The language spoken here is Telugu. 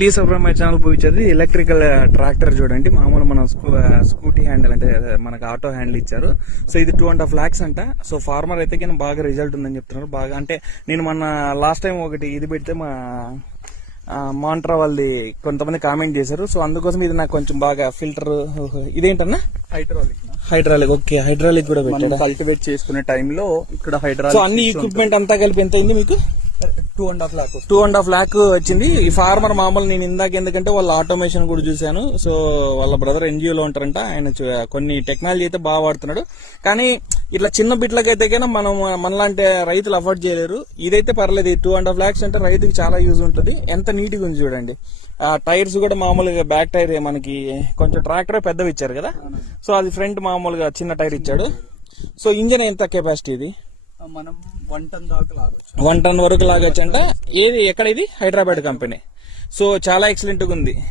ప్లీజ్ సబ్స్క్రైబ్ మై ఛానల్ పోయించేది ఎలక్ట్రికల్ ట్రాక్టర్ చూడండి. మామూలు మనం స్కూ- స్కూటీ హ్యాండిల్ అంటే మనకు ఆటో హ్యాండిల్ ఇచ్చారు. సో ఇది టూ అండ్ హాఫ్ లాక్స్ అంట. సో ఫార్మర్ అయితే కానీ బాగా రిజల్ట్ ఉందని చెప్తున్నారు. బాగా అంటే నేను మొన్న లాస్ట్ టైం ఒకటి ఇది పెడితే మా మాంట్రా వాళ్ళది కొంతమంది కామెంట్ చేశారు. సో అందుకోసం ఇది నాకు కొంచెం బాగా ఫిల్టర్ ఇదేంటన్నా? హైడ్రాలిక్ హైడ్రాలిక్ ఓకే హైడ్రాలిక్ కూడా కల్టివేట్ చేసుకునే టైంలో ఇక్కడ సో హైడ్రాలిక్ అన్ని ఎక్విప్మెంట్ అంతా కలిపి ఎంత అయింది మీకు? Two and half lakh two and half lakh వచ్చింది. ఈ ఫార్మర్ మామూలు నేను ఇందాక ఎందుకంటే వాళ్ళ ఆటోమేషన్ కూడా చూశాను. సో వాళ్ళ బ్రదర్ ఎన్జిఓలో ఉంటారంట. ఆయన కొన్ని టెక్నాలజీ అయితే బాగా వాడుతున్నాడు. కానీ ఇట్లా చిన్న బిట్లకైతే కన్నా మనం మనలాంటి రైతులు అఫోర్డ్ చేయలేరు. ఇదైతే పర్లేదు. టూ అండ్ హాఫ్ లాక్స్ అంటే రైతుకి చాలా యూజ్ ఉంటుంది. ఎంత నీట్గా ఉంది చూడండి. ఆ టైర్స్ కూడా మామూలుగా బ్యాక్ టైర్ మనకి కొంచెం ట్రాక్టర్ పెద్దవి ఇచ్చారు కదా. సో అది ఫ్రంట్ మామూలుగా చిన్న టైర్ ఇచ్చాడు. సో ఇంజన్ ఎంత కెపాసిటీ ఇది? మనం వన్ టన్ దాకా లాగొచ్చు. వన్ టన్ వరకు లాగొచ్చంట. ఏది ఎక్కడ ఇది? హైదరాబాద్ కంపెనీ. సో చాలా ఎక్సలెంట్గా ఉంది.